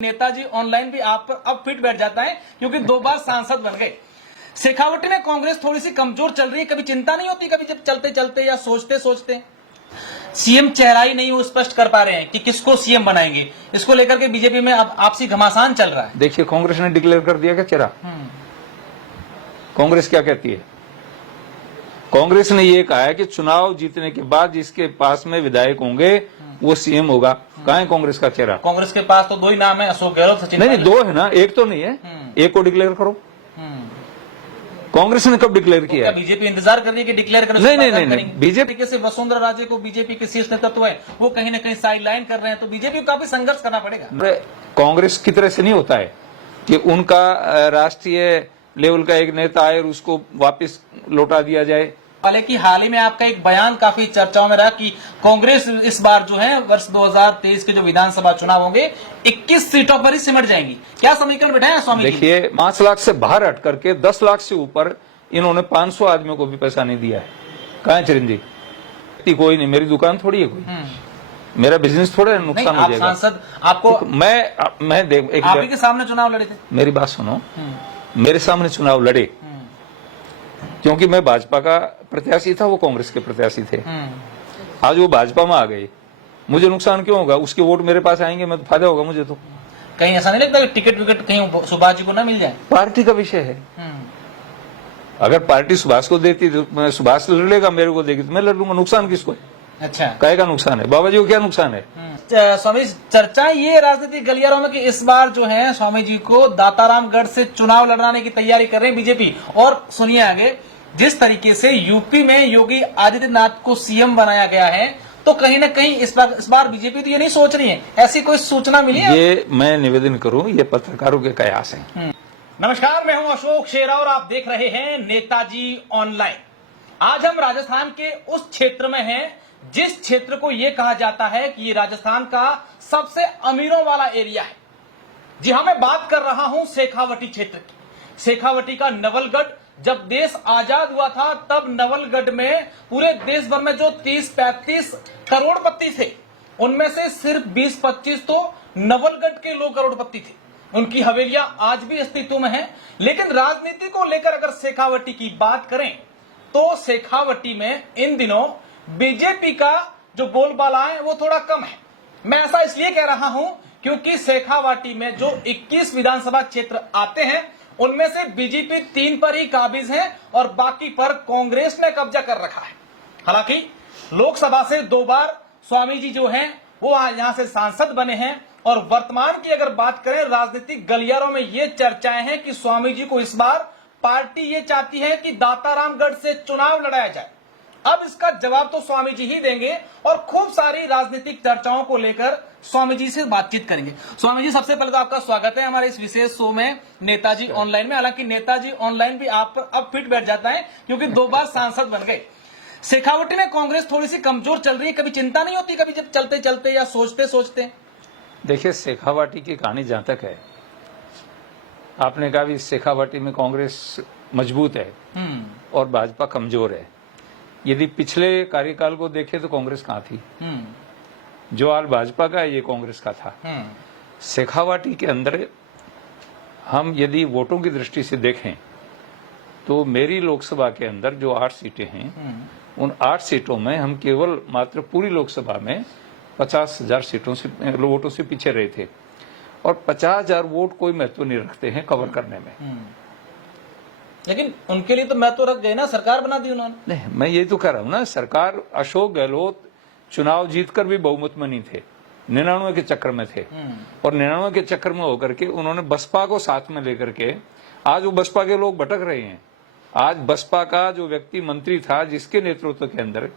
Netaji online भी आप पर अब फिट बैठ जाता है क्योंकि 2 बार सांसद बन गए। शेखावटी में कांग्रेस थोड़ी सी कमजोर चल रही है, कभी चिंता नहीं होती, कभी जब चलते चलते या सोचते सोचते सीएम चेहरा ही नहीं वो स्पष्ट कर पा रहे हैं कि किसको सीएम बनाएंगे, इसको लेकर के बीजेपी में अब आपसी घमासान चल रहा है। देखिए, कांग्रेस ने डिक्लेयर कर दिया क्या चेहरा? कांग्रेस क्या कहती है? कांग्रेस ने ये कहा है कि चुनाव जीतने के बाद जिसके पास में विधायक होंगे वो सीएम होगा। कहाँ है कांग्रेस का चेहरा? कांग्रेस के पास तो 2 ही नाम है, अशोक गहलोत, सचिन। नहीं, 2 है ना, एक तो नहीं है। एक को डिक्लेयर करो। कांग्रेस ने कब डिक्लेयर किया है? बीजेपी इंतजार कर रही है कि डिक्लेयर करने नहीं, बीजेपी से वसुंधरा राजे को बीजेपी के शीर्ष नेतृत्व है वो कहीं ना कहीं साइड लाइन कर रहे हैं, तो बीजेपी को काफी संघर्ष करना पड़ेगा। कांग्रेस की तरह से नहीं होता है कि उनका राष्ट्रीय लेवल का एक नेता आए और उसको वापस लौटा दिया जाए। हालांकि हाल ही में आपका एक बयान काफी चर्चाओं में रहा कि कांग्रेस इस बार जो है वर्ष 2023 के जो विधानसभा चुनाव होंगे 21 सीटों पर ही सिमट जाएंगी। क्या समीकरण बैठाया स्वामी? देखिए, 5 लाख से बाहर हट करके 10 लाख से ऊपर इन्होंने 500 आदमियों को भी पैसा नहीं दिया है। कहाँ है चिरंजीवी? कोई नहीं, मेरी दुकान थोड़ी है कोई, मेरा बिजनेस थोड़ा नुकसान हो जाएगा। सांसद आपको मैं देख, आप ही के सामने चुनाव लड़े थे। मेरी बात सुनो, मेरे सामने चुनाव लड़े क्योंकि मैं भाजपा का प्रत्याशी था, वो कांग्रेस के प्रत्याशी थे। आज वो भाजपा में आ गए, मुझे नुकसान क्यों होगा? उसके वोट मेरे पास आएंगे, मैं तो फायदा होगा मुझे। तो कहीं ऐसा नहीं लगता कि टिकट विकेट कहीं सुभाष जी को ना मिल जाए? पार्टी का विषय है। अगर पार्टी सुभाष को देती तो सुभाष लड़ लेगा, मेरे को देगी तो मैं लड़ लूंगा। नुकसान किसको है? अच्छा, काहे का नुकसान है? बाबा जी को क्या नुकसान है? स्वामी जी, चर्चा ये राजनीतिक गलियारों में कि इस बार जो है स्वामी जी को दातारामगढ़ से चुनाव लड़ाने की तैयारी कर रही है बीजेपी। और सुनिए आगे, जिस तरीके से यूपी में योगी आदित्यनाथ को सीएम बनाया गया है, तो कहीं ना कहीं इस बार बीजेपी तो ये नहीं सोच रही है, ऐसी कोई सूचना मिली है? ये मैं निवेदन करूं, ये पत्रकारों के कयास हैं। नमस्कार, मैं हूं अशोक शेरा और आप देख रहे हैं नेताजी ऑनलाइन। आज हम राजस्थान के उस क्षेत्र में हैं जिस क्षेत्र को यह कहा जाता है कि ये राजस्थान का सबसे अमीरों वाला एरिया है। जी हाँ, मैं बात कर रहा हूं शेखावटी क्षेत्र की। शेखावटी का नवलगढ़, जब देश आजाद हुआ था तब नवलगढ़ में पूरे देश भर में जो 30-35 करोड़पति थे उनमें से सिर्फ 20-25 तो नवलगढ़ के लोग करोड़पति थे। उनकी हवेलियां आज भी अस्तित्व में हैं। लेकिन राजनीति को लेकर अगर शेखावटी की बात करें तो शेखावटी में इन दिनों बीजेपी का जो बोलबाला है वो थोड़ा कम है। मैं ऐसा इसलिए कह रहा हूं क्योंकि शेखावटी में जो 21 विधानसभा क्षेत्र आते हैं उनमें से बीजेपी 3 पर ही काबिज है और बाकी पर कांग्रेस ने कब्जा कर रखा है। हालांकि लोकसभा से 2 बार स्वामी जी जो हैं वो यहां से सांसद बने हैं और वर्तमान की अगर बात करें राजनीतिक गलियारों में ये चर्चाएं हैं कि स्वामी जी को इस बार पार्टी ये चाहती है कि दातारामगढ़ से चुनाव लड़ाया जाए। अब इसका जवाब तो स्वामी जी ही देंगे और खूब सारी राजनीतिक चर्चाओं को लेकर स्वामी जी से बातचीत करेंगे। स्वामी जी, सबसे पहले तो आपका स्वागत है हमारे इस विशेष शो में नेताजी ऑनलाइन में। हालांकि नेताजी ऑनलाइन भी आप पर अब फिट बैठ जाता है क्योंकि 2 बार सांसद बन गए। शेखावटी में कांग्रेस थोड़ी सी कमजोर चल रही है, कभी चिंता नहीं होती, कभी जब चलते चलते या सोचते सोचते? देखिए, शेखावटी की कहानी जहां तक है, आपने कहा भी शेखावटी में कांग्रेस मजबूत है और भाजपा कमजोर है। यदि पिछले कार्यकाल को देखें तो कांग्रेस कहां थी? जो हाल भाजपा का है ये कांग्रेस का था। शेखावटी के अंदर हम यदि वोटों की दृष्टि से देखें तो मेरी लोकसभा के अंदर जो 8 सीटें हैं उन 8 सीटों में हम केवल मात्र पूरी लोकसभा में 50,000 सीटों से वोटों से पीछे रहे थे और 50,000 वोट कोई महत्व नहीं रखते हैं कवर करने में। लेकिन उनके लिए तो महत्व रख गए ना, सरकार बना दी उन्होंने। नहीं, मैं ये तो कह रहा हूं ना, सरकार अशोक गहलोत चुनाव जीतकर भी बहुमत में नहीं थे, 99 के चक्कर में थे और 99 के चक्कर में होकर के उन्होंने बसपा को साथ में लेकर के आज वो बसपा के लोग भटक रहे हैं। आज बसपा का जो व्यक्ति मंत्री था जिसके नेतृत्व के अंदर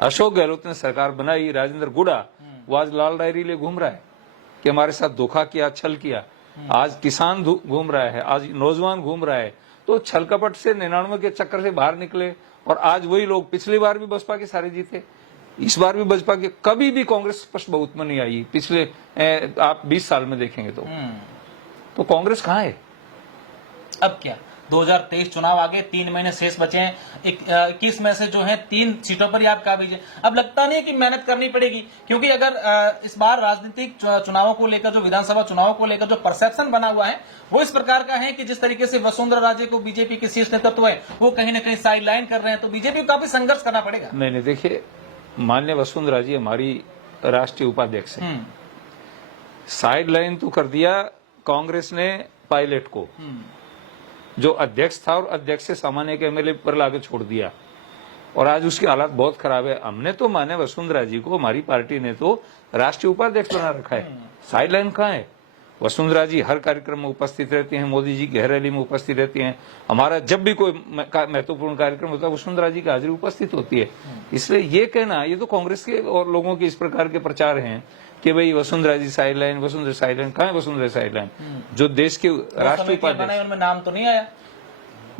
अशोक गहलोत ने सरकार बनाई, राजेंद्र गुड़ा, वो आज लाल डायरी ले घूम रहा है कि हमारे साथ धोखा किया, छल किया। आज किसान घूम रहा है, आज नौजवान घूम रहा है। तो छल कपट से 99 के चक्कर से बाहर निकले और आज वही लोग, पिछली बार भी बसपा के सारे जीते, इस बार भी बसपा के, कभी भी कांग्रेस स्पष्ट बहुमत में नहीं आई पिछले आप 20 साल में देखेंगे तो कांग्रेस कहाँ है? अब क्या 2023 चुनाव आगे 3 महीने शेष बचे हैं, 21 में से जो है 3 सीटों पर ही आप काबिज हैं। अब लगता नहीं है कि मेहनत करनी पड़ेगी, क्योंकि अगर इस बार राजनीतिक चुनावों को लेकर, जो विधानसभा चुनावों को लेकर जो परसेप्शन बना हुआ है वो इस प्रकार का है कि जिस तरीके से वसुंधरा राजे को बीजेपी के शीर्ष नेतृत्व है वो कहीं ना कहीं साइड लाइन कर रहे हैं, तो बीजेपी को काफी संघर्ष करना पड़ेगा। नहीं, देखिए, माननीय वसुंधरा जी हमारी राष्ट्रीय उपाध्यक्ष है। साइड लाइन तो कर दिया कांग्रेस ने पायलट को, जो अध्यक्ष था, और अध्यक्ष से सामान्य के एमएलए पर लाके छोड़ दिया, और आज उसकी हालत बहुत खराब है। हमने तो माने वसुंधरा जी को, हमारी पार्टी ने तो राष्ट्रीय उपाध्यक्ष बना रखा है। साइड लाइन कहाँ है? वसुंधरा जी हर कार्यक्रम में उपस्थित रहती हैं, मोदी जी की हर रैली में उपस्थित रहती हैं। हमारा जब भी कोई महत्वपूर्ण कार्यक्रम होता है वसुंधरा जी की हाजिरी उपस्थित होती है। इसलिए ये कहना, ये तो कांग्रेस के और लोगों के इस प्रकार के प्रचार हैं कि भाई Vasundhara ji side line, Vasundhara side line. कहाँ है वसुंधरा साइड लाइन? जो देश के राष्ट्रीय उपाध्यक्ष, उनमें नाम तो नहीं आया।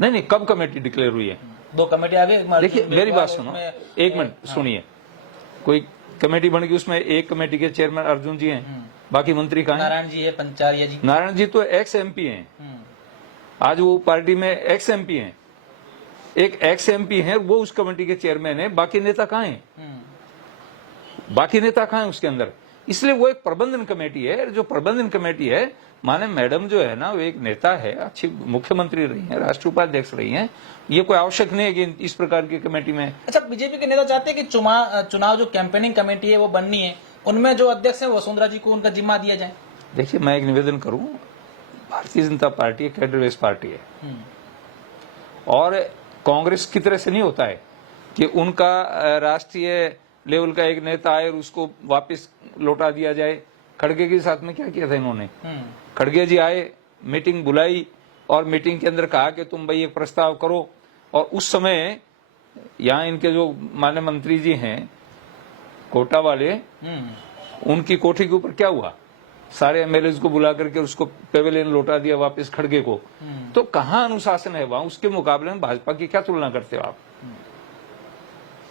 नहीं, कब कमेटी डिक्लेयर हुई है? 2 कमेटी आ गई। देखिए, मेरी बात सुनो, एक मिनट सुनिए। कोई कमेटी बन गई, उसमें एक कमेटी के चेयरमैन अर्जुन जी हैं, बाकी मंत्री कहाँ हैं? नारायण जी है, पंचारिया जी। नारायण जी तो एक्स एमपी हैं, आज वो पार्टी में एक्स एमपी हैं। एक एक्स एमपी हैं, वो उस कमेटी के चेयरमैन है, बाकी नेता कहाँ हैं? बाकी नेता कहाँ हैं उसके अंदर? इसलिए वो एक प्रबंधन कमेटी है। जो प्रबंधन कमेटी है, माने मैडम जो है ना, वो एक नेता है, अच्छी मुख्यमंत्री रही है, राष्ट्रीय उपाध्यक्ष रही हैं। ये कोई आवश्यक नहीं है कि इस प्रकार की कमेटी में। अच्छा, बीजेपी के नेता चाहते हैं कि चुनाव जो कैंपेनिंग कमेटी है वो बननी है, उनमें जो अध्यक्ष है वसुंधरा जी को उनका जिम्मा दिया जाए। देखिए, मैं एक निवेदन करूं, भारतीय जनता पार्टी एक कैडर बेस्ड पार्टी है, और कांग्रेस की तरह से नहीं होता है कि उनका राष्ट्रीय लेवल का एक नेता आए और उसको वापस लौटा दिया जाए। खड़गे के साथ में क्या किया था इन्होंने? खड़गे जी आए, मीटिंग बुलाई, और मीटिंग के अंदर कहा कि तुम भाई एक प्रस्ताव करो, और उस समय यहाँ इनके जो माननीय मंत्री जी हैं कोटा वाले, उनकी कोठी के ऊपर क्या हुआ? सारे एमएलए को बुला करके उसको पेवेलियन लौटा दिया वापस खड़गे को। तो कहाँ अनुशासन है वहां? उसके मुकाबले में भाजपा की क्या तुलना करते हो आप?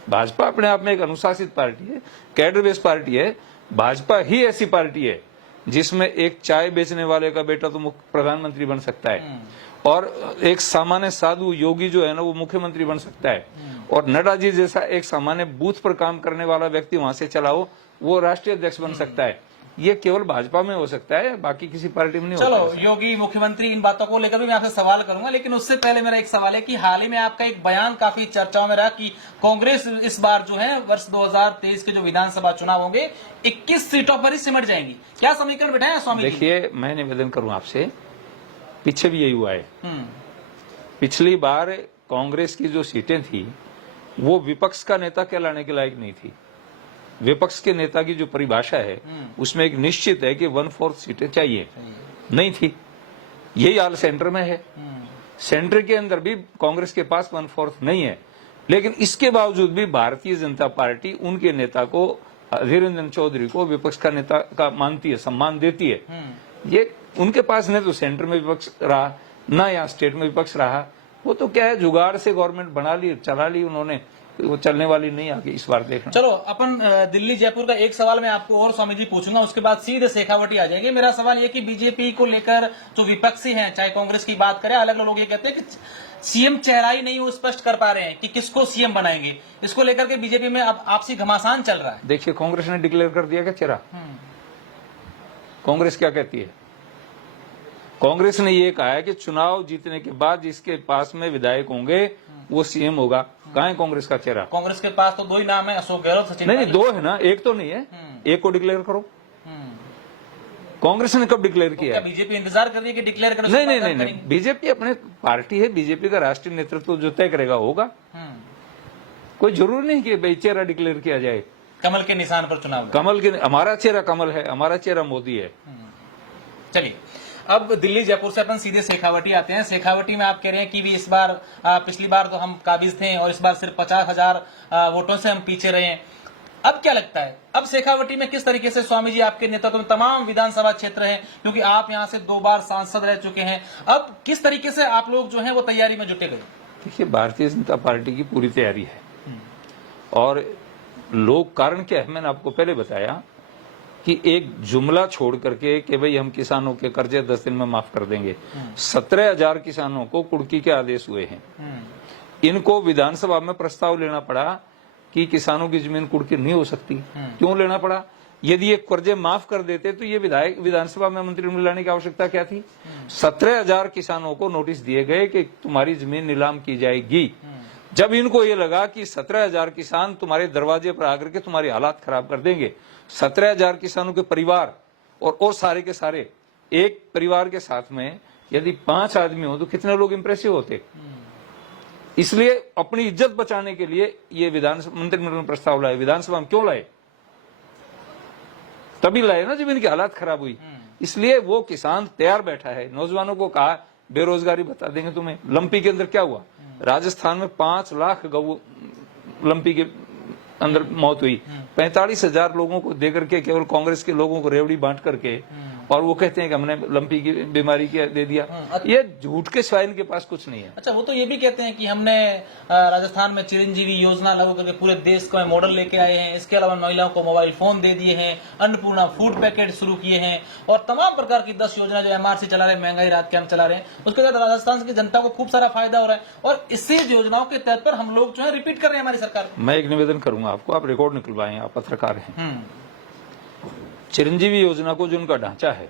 भाजपा अपने आप में एक अनुशासित पार्टी है, कैडर बेस्ड पार्टी है। भाजपा ही ऐसी पार्टी है जिसमें एक चाय बेचने वाले का बेटा तो प्रधानमंत्री बन सकता है, और एक सामान्य साधु योगी जो है ना वो मुख्यमंत्री बन सकता है, और नड्डा जी जैसा एक सामान्य बूथ पर काम करने वाला व्यक्ति वहां से चलाओ वो राष्ट्रीय अध्यक्ष बन सकता है। ये केवल भाजपा में हो सकता है, बाकी किसी पार्टी में नहीं होता। चलो, योगी मुख्यमंत्री, इन बातों को लेकर भी मैं आपसे सवाल करूंगा, लेकिन उससे पहले मेरा एक सवाल है कि हाल ही में आपका एक बयान काफी चर्चाओं में रहा कि कांग्रेस इस बार जो है वर्ष 2023 के जो विधानसभा चुनाव होंगे 21 सीटों पर ही सिमट जाएंगी। क्या समीकरण बिठाया स्वामी जी? देखिए, मैं निवेदन करूं आपसे, पीछे भी यही हुआ है। पिछली बार कांग्रेस की जो सीटें थी वो विपक्ष का नेता कहलाने के लायक नहीं थी। विपक्ष के नेता की जो परिभाषा है उसमें एक निश्चित है कि 1/4 सीटें चाहिए, नहीं थी। यही हाल सेंटर में है। सेंटर के अंदर भी कांग्रेस के पास 1/4 नहीं है, लेकिन इसके बावजूद भी भारतीय जनता पार्टी उनके नेता को, अधीर रंजन चौधरी को, विपक्ष का नेता का मानती है, सम्मान देती है। ये उनके पास नहीं तो सेंटर में विपक्ष रहा, ना यहाँ स्टेट में विपक्ष रहा। वो तो क्या है, जुगाड़ से गवर्नमेंट बना ली, चला ली उन्होंने, वो चलने वाली नहीं आगे इस बार देखना। चलो, अपन दिल्ली जयपुर का एक सवाल मैं आपको और स्वामी जी पूछूंगा, उसके बाद सीधे शेखावटी आ जाएगी। मेरा सवाल ये कि बीजेपी को लेकर जो विपक्षी हैं, चाहे कांग्रेस की बात करें, अलग अलग लोग ये कहते हैं कि सीएम चेहरा ही नहीं वो स्पष्ट कर पा रहे हैं कि किसको सीएम बनाएंगे। इसको लेकर के बीजेपी में अब आपसी घमासान चल रहा है। देखिए, कांग्रेस ने डिक्लेयर कर दिया क्या चेहरा? कांग्रेस क्या कहती है? कांग्रेस ने ये कहा है कि चुनाव जीतने के बाद जिसके पास में विधायक होंगे वो सीएम होगा। कहाँ है कांग्रेस का चेहरा? कांग्रेस के पास तो 2 ही नाम है, अशोक गहलोत, सचिन। नहीं, 2 है ना, एक तो नहीं है। एक को डिक्लेयर करो। कांग्रेस ने कब डिक्लेयर किया? क्या बीजेपी इंतजार कर रही है कि डिक्लेयर करें? नहीं, बीजेपी अपने पार्टी है, बीजेपी का राष्ट्रीय नेतृत्व जो तय करेगा होगा। कोई जरूरी नहीं कि भाई चेहरा डिक्लेयर किया जाए। कमल के निशान पर चुनाव, कमल के, हमारा चेहरा कमल है, हमारा चेहरा मोदी है। चलिए, अब दिल्ली जयपुर से अपन सीधे शेखावटी आते हैं। शेखावटी में आप कह रहे हैं कि भी इस बार, पिछली बार तो हम काबिज थे और इस बार सिर्फ 50,000 वोटों से हम पीछे रहे हैं। अब क्या लगता है, अब शेखावटी में किस तरीके से स्वामी जी आपके नेतृत्व में तमाम विधानसभा क्षेत्र हैं, क्योंकि आप यहां से 2 बार सांसद रह चुके हैं, अब किस तरीके से आप लोग जो हैं वो तैयारी में जुटे गए? देखिए, भारतीय जनता पार्टी की पूरी तैयारी है, और लोग कारण क्या है मैंने आपको पहले बताया कि एक जुमला छोड़ करके कि भाई हम किसानों के कर्जे 10 दिन में माफ कर देंगे। 17,000 किसानों को कुर्की के आदेश हुए हैं। इनको विधानसभा में प्रस्ताव लेना पड़ा कि किसानों की जमीन कुर्की नहीं हो सकती। क्यों लेना पड़ा? यदि ये कर्जे माफ कर देते तो ये विधायक विधानसभा में मंत्रिमंडल लाने की आवश्यकता क्या थी? 17,000 किसानों को नोटिस दिए गए कि तुम्हारी जमीन नीलाम की जाएगी। जब इनको ये लगा कि 17,000 किसान तुम्हारे दरवाजे पर आकर के तुम्हारी हालात खराब कर देंगे, 17,000 किसानों के परिवार और सारे के सारे एक परिवार के साथ में यदि 5 आदमी हो तो कितने लोग इंप्रेसिव होते। इसलिए अपनी इज्जत बचाने के लिए ये मंत्रिमंडल में प्रस्ताव लाए। विधानसभा में क्यों लाए? तभी लाए ना जब इनकी हालात खराब हुई। इसलिए वो किसान तैयार बैठा है। नौजवानों को कहा बेरोजगारी बता देंगे तुम्हें। लंपी के अंदर क्या हुआ? राजस्थान में 5 लाख गऊ लंपी के अंदर मौत हुई। 45,000 लोगों को देकर के केवल कांग्रेस के लोगों को रेवड़ी बांट करके, और वो कहते हैं कि हमने लंपी की बीमारी की दे दिया। ये झूठ के सिवाय इनके पास कुछ नहीं है। अच्छा, वो तो ये भी कहते हैं कि हमने राजस्थान में चिरंजीवी योजना लागू करके पूरे देश का मॉडल लेके आए हैं। इसके अलावा महिलाओं को मोबाइल फोन दे दिए हैं, अन्नपूर्णा फूड पैकेट शुरू किए हैं और तमाम प्रकार की 10 योजना जो MRC चला रहे हैं, महंगाई राहत कैंप चला रहे हैं, उसके साथ राजस्थान की जनता को खूब सारा फायदा हो रहा है। और इसी योजनाओं के तहत पर हम लोग जो है रिपीट कर रहे हैं हमारी सरकार। मैं एक निवेदन करूंगा आपको, आप रिकॉर्ड निकलवाएं, आप पत्रकार हैं। चिरंजीवी योजना को जो उनका ढांचा है,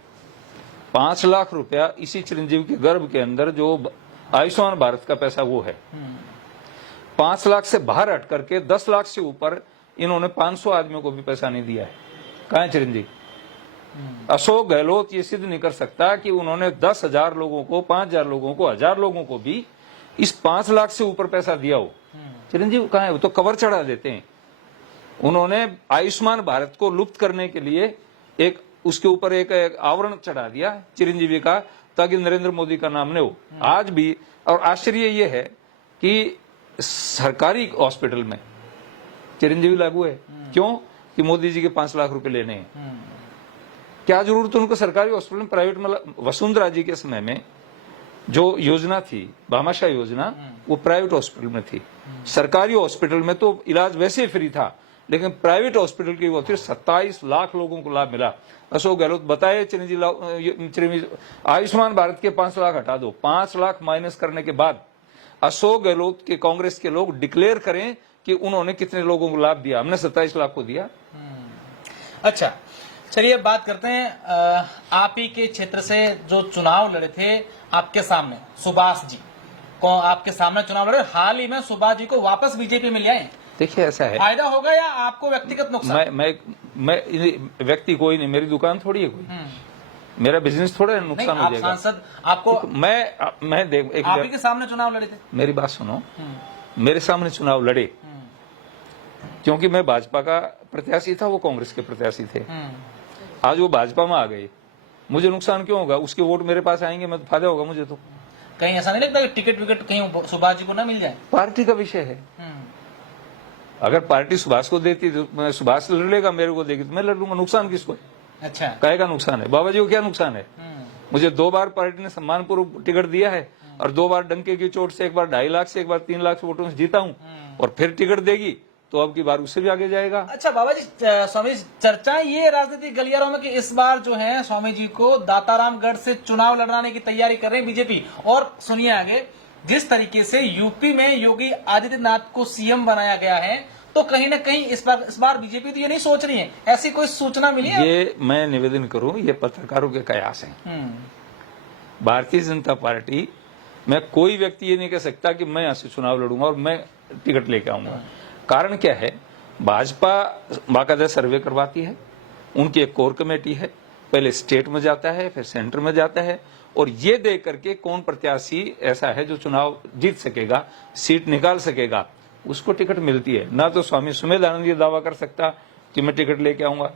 5 लाख रुपया इसी चिरंजीवी के गर्भ के अंदर जो आयुष्मान भारत का पैसा वो है। 5 लाख से बाहर हट करके 10 लाख से ऊपर इन्होंने 500 आदमियों को भी पैसा नहीं दिया है। कहाँ है चिरंजीवी? अशोक गहलोत ये सिद्ध नहीं कर सकता कि उन्होंने 10,000 लोगों को, 5,000 लोगों को, 1,000 लोगों को भी इस 5 लाख से ऊपर पैसा दिया हो। चिरंजीवी कहाँ है? वो तो कवर चढ़ा देते हैं। उन्होंने आयुष्मान भारत को लुप्त करने के लिए उसके ऊपर एक आवरण चढ़ा दिया चिरंजीवी का, ताकि नरेंद्र मोदी का नाम न हो। आज भी, और आश्चर्य ये है कि सरकारी हॉस्पिटल में चिरंजीवी लागू है। क्यों? कि मोदी जी के 5 लाख रुपए लेने हैं। क्या जरूरत उनको सरकारी हॉस्पिटल में? प्राइवेट में वसुंधरा जी के समय में जो योजना थी, भामाशाह योजना, वो प्राइवेट हॉस्पिटल में थी। सरकारी हॉस्पिटल में तो इलाज वैसे ही फ्री था, लेकिन प्राइवेट हॉस्पिटल की वो थी। 27 लाख लोगों को लाभ मिला। अशोक गहलोत बताए चिरंजीवी आयुष्मान भारत के 5 लाख हटा दो, 5 लाख माइनस करने के बाद अशोक गहलोत के कांग्रेस के लोग डिक्लेयर करें कि उन्होंने कितने लोगों को लाभ दिया। हमने 27 लाख को दिया। अच्छा, चलिए बात करते हैं आप ही के क्षेत्र से जो चुनाव लड़े थे आपके सामने, सुभाष जी को आपके सामने चुनाव लड़े। हाल ही में सुभाष जी को वापस बीजेपी में ले आए। देखिए ऐसा है, फायदा होगा या आपको व्यक्तिगत नुकसान? मैं व्यक्ति कोई नहीं, मेरी दुकान थोड़ी है कोई, मेरा बिजनेस थोड़ा नुकसान हो जाएगा। सांसद आपको, मैं देख, आप ही के सामने चुनाव लड़े थे। मेरी बात सुनो, मेरे सामने चुनाव लड़े क्योंकि मैं भाजपा का प्रत्याशी था, वो कांग्रेस के प्रत्याशी थे। आज वो भाजपा में आ गए, मुझे नुकसान क्यों होगा? उसके वोट मेरे पास आएंगे, मैं तो फायदा होगा मुझे। तो कहीं ऐसा नहीं लगता कि टिकट विकेट कहीं सुभाष जी को ना मिल जाए? पार्टी का विषय है। अगर पार्टी सुभाष को देती तो सुभाष लड़ लेगा, मेरे को देगी तो मैं लड़ लूंगा। नुकसान किसको है? अच्छा, कहेगा नुकसान है? बाबा जी को क्या नुकसान है? मुझे 2 बार पार्टी ने सम्मानपूर्वक टिकट दिया है और 2 बार डंके की चोट से, एक बार 2.5 लाख से, एक बार 3 लाख वोटों से जीता हूं, और फिर टिकट देगी तो अब की बार उससे भी आगे जाएगा। अच्छा बाबा जी, स्वामी जी, चर्चा ये राजनीतिक गलियारों में कि इस बार जो है स्वामी जी को दातारामगढ़ से चुनाव लड़ाने की तैयारी कर रहे हैं बीजेपी। और सुनिए आगे, जिस तरीके से यूपी में योगी आदित्यनाथ को सीएम बनाया गया है, तो कहीं ना कहीं इस बार बीजेपी तो ये नहीं सोच रही है, ऐसी कोई सूचना मिली है? ये मैं निवेदन करूं, ये पत्रकारों के कयास हैं। भारतीय जनता पार्टी में कोई व्यक्ति ये नहीं कह सकता कि मैं यहां से चुनाव लड़ूंगा और मैं टिकट लेके आऊंगा। कारण क्या है? भाजपा बाकायदा सर्वे करवाती है, उनकी एक कोर कमेटी है, पहले स्टेट में जाता है, फिर सेंटर में जाता है, और ये देख करके कौन प्रत्याशी ऐसा है जो चुनाव जीत सकेगा, सीट निकाल सकेगा, उसको टिकट मिलती है। ना तो स्वामी सुमेधानंद ये दावा कर सकता कि मैं टिकट लेके आऊंगा,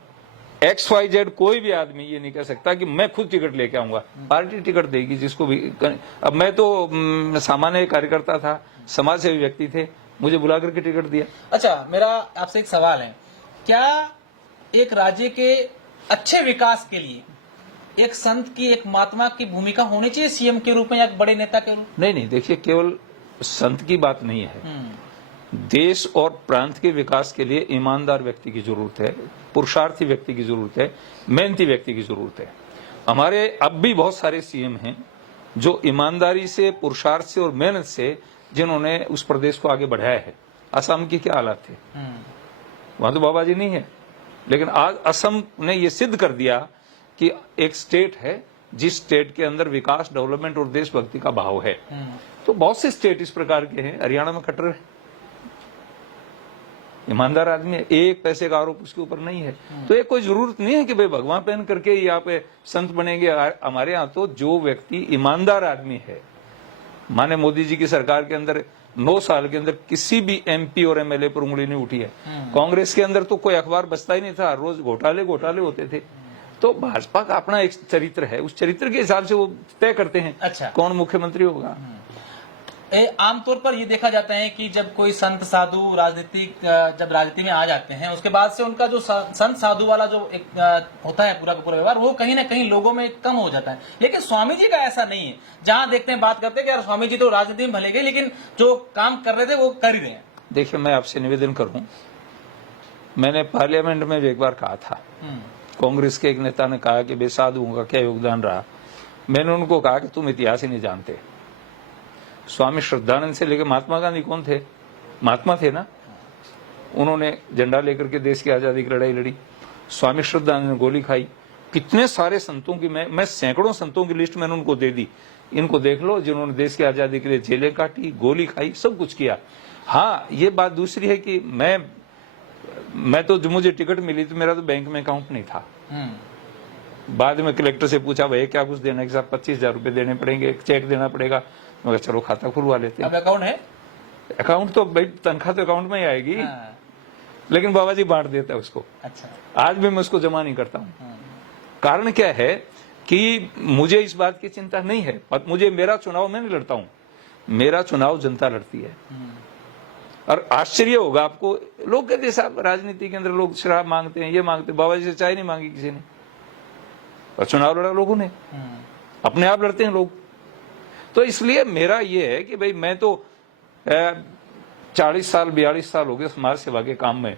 XYZ कोई भी आदमी ये नहीं कह सकता कि मैं खुद टिकट लेके आऊंगा। पार्टी टिकट देगी जिसको भी। अब मैं तो सामान्य कार्यकर्ता था, समाज सेवी व्यक्ति थे, मुझे बुला करके टिकट दिया। अच्छा, मेरा आपसे एक सवाल है, क्या एक राज्य के अच्छे विकास के लिए एक संत की, एक महात्मा की भूमिका होनी चाहिए सीएम के रूप में या एक बड़े नेता के रूप में? नहीं, देखिए, केवल संत की बात नहीं है। देश और प्रांत के विकास के लिए ईमानदार व्यक्ति की जरूरत है, पुरुषार्थी व्यक्ति की जरूरत है, मेहनती व्यक्ति की जरूरत है। हमारे अब भी बहुत सारे सीएम हैं जो ईमानदारी से, पुरुषार्थ से और मेहनत से जिन्होंने उस प्रदेश को आगे बढ़ाया है। असम की क्या हालात थे, वहां तो बाबा जी नहीं है, लेकिन आज असम ने ये सिद्ध कर दिया कि एक स्टेट है जिस स्टेट के अंदर विकास, डेवलपमेंट और देशभक्ति का भाव है। तो बहुत से स्टेट इस प्रकार के हैं। हरियाणा में खट्टर है, ईमानदार आदमी है, एक पैसे का आरोप उसके ऊपर नहीं है। तो ये कोई जरूरत नहीं है कि भाई भगवान पहन करके यहाँ पे संत बनेंगे। हमारे यहाँ तो जो व्यक्ति ईमानदार आदमी है, माने मोदी जी की सरकार के अंदर 9 साल के अंदर किसी भी एमपी और एमएलए पर उंगली नहीं उठी है। कांग्रेस के अंदर तो कोई अखबार बचता ही नहीं था, रोज घोटाले होते थे। तो भाजपा का अपना एक चरित्र है, उस चरित्र के हिसाब से वो तय करते हैं अच्छा, कौन मुख्यमंत्री होगा। आमतौर पर ये देखा जाता है कि जब कोई संत साधु जब राजनीति में आ जाते हैं, उसके बाद से उनका जो संत साधु वाला जो एक होता है पूरा का पूरा व्यवहार, वो कहीं ना कहीं लोगों में कम हो जाता है। लेकिन स्वामी जी का ऐसा नहीं है। जहां देखते हैं बात करते हैं कि यार स्वामी जी तो राजनीति में भले गए, लेकिन जो काम कर रहे थे वो कर ही रहे हैं। देखिए, मैं आपसे निवेदन करूं, मैंने पार्लियामेंट में एक बार कहा था, कांग्रेस के एक नेता ने कहा कि बेसाधुओं का क्या योगदान रहा। मैंने उनको कहा कि तुम इतिहास ही नहीं जानते। स्वामी श्रद्धानंद से लेकर महात्मा गांधी कौन थे? महात्मा थे ना। उन्होंने झंडा लेकर के देश की आजादी की लड़ाई लड़ी। स्वामी श्रद्धानंद ने गोली खाई। कितने सारे संतों की मैं सैकड़ों संतों की लिस्ट मैंने उनको दे दी, इनको देख लो, जिन्होंने देश की आजादी के लिए जेलें काटी, गोली खाई, सब कुछ किया। हाँ, ये बात दूसरी है कि मैं तो, जो मुझे टिकट मिली तो मेरा तो बैंक में अकाउंट नहीं था। बाद में कलेक्टर से पूछा, भाई क्या कुछ देना है? कि साहब 25,000 रुपए देने पड़ेंगे, चेक देना पड़ेगा। मगर चलो खाता खुलवा लेते हैं। अब अकाउंट है? अकाउंट तो भाई, तनख्वाह तो अकाउंट में ही आएगी। लेकिन बाबा जी बांट देता है उसको। अच्छा, आज भी मैं उसको जमा नहीं करता हूँ। कारण क्या है कि मुझे इस बात की चिंता नहीं है। मुझे, मेरा चुनाव मैं नहीं लड़ता हूँ, मेरा चुनाव जनता लड़ती है। और आश्चर्य होगा आपको, लोग कहते हैं साहब राजनीति के अंदर लोग शराब मांगते हैं, ये मांगते हैं। बाबा जी से चाय नहीं मांगी किसी ने, और चुनाव लड़ा लोगों ने, अपने आप लड़ते हैं लोग। तो इसलिए मेरा ये है कि भाई मैं तो 40 साल 42 साल हो गए समाज सेवा के काम में,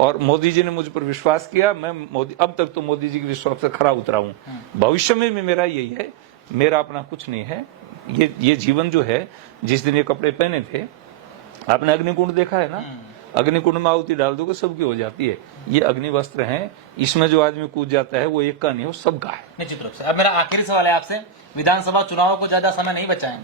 और मोदी जी ने मुझ पर विश्वास किया। मैं अब तक तो मोदी जी के विश्वास से खरा उतरा हूं। भविष्य में भी मेरा यही है। मेरा अपना कुछ नहीं है। ये जीवन जो है, जिस दिन ये कपड़े पहने थे, आपने अग्निकुंड देखा है ना, अग्निकुंड में आहुति डाल दो सबकी हो जाती है। ये अग्नि वस्त्र हैं, इसमें जो आदमी कूद जाता है वो एक का नहीं, वो सबका है। निश्चित रूप से। अब मेरा आखिरी सवाल है आपसे, विधानसभा चुनाव को ज्यादा समय नहीं बचा है,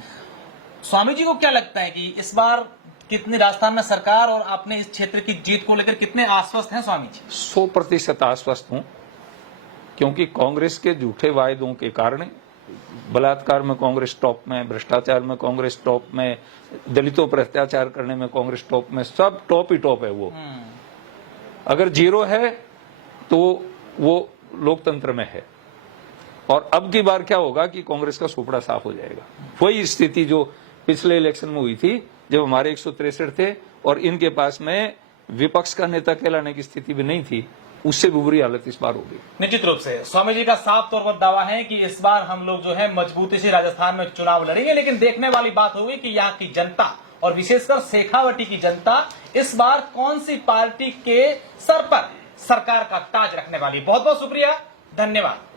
स्वामी जी को क्या लगता है कि इस बार कितनी राजस्थान में सरकार और आपने इस क्षेत्र की जीत को लेकर कितने आश्वस्त हैं स्वामी जी? 100% आश्वस्त हूं, क्योंकि कांग्रेस के झूठे वायदों के कारण बलात्कार में कांग्रेस टॉप में, भ्रष्टाचार में कांग्रेस टॉप में, दलितों पर अत्याचार करने में कांग्रेस टॉप में, सब टॉप ही टॉप है। वो अगर जीरो है तो वो लोकतंत्र में है। और अब की बार क्या होगा कि कांग्रेस का सुपड़ा साफ हो जाएगा। वही स्थिति जो पिछले इलेक्शन में हुई थी, जब हमारे 163 थे और इनके पास में विपक्ष का नेता कहलाने की स्थिति भी नहीं थी, उससे भी बुरी हालत इस बार होगी। निश्चित रूप से स्वामी जी का साफ तौर पर दावा है कि इस बार हम लोग जो है मजबूती से राजस्थान में चुनाव लड़ेंगे। लेकिन देखने वाली बात होगी कि यहाँ की जनता और विशेषकर शेखावटी की जनता इस बार कौन सी पार्टी के सर पर सरकार का ताज रखने वाली। बहुत बहुत शुक्रिया, धन्यवाद।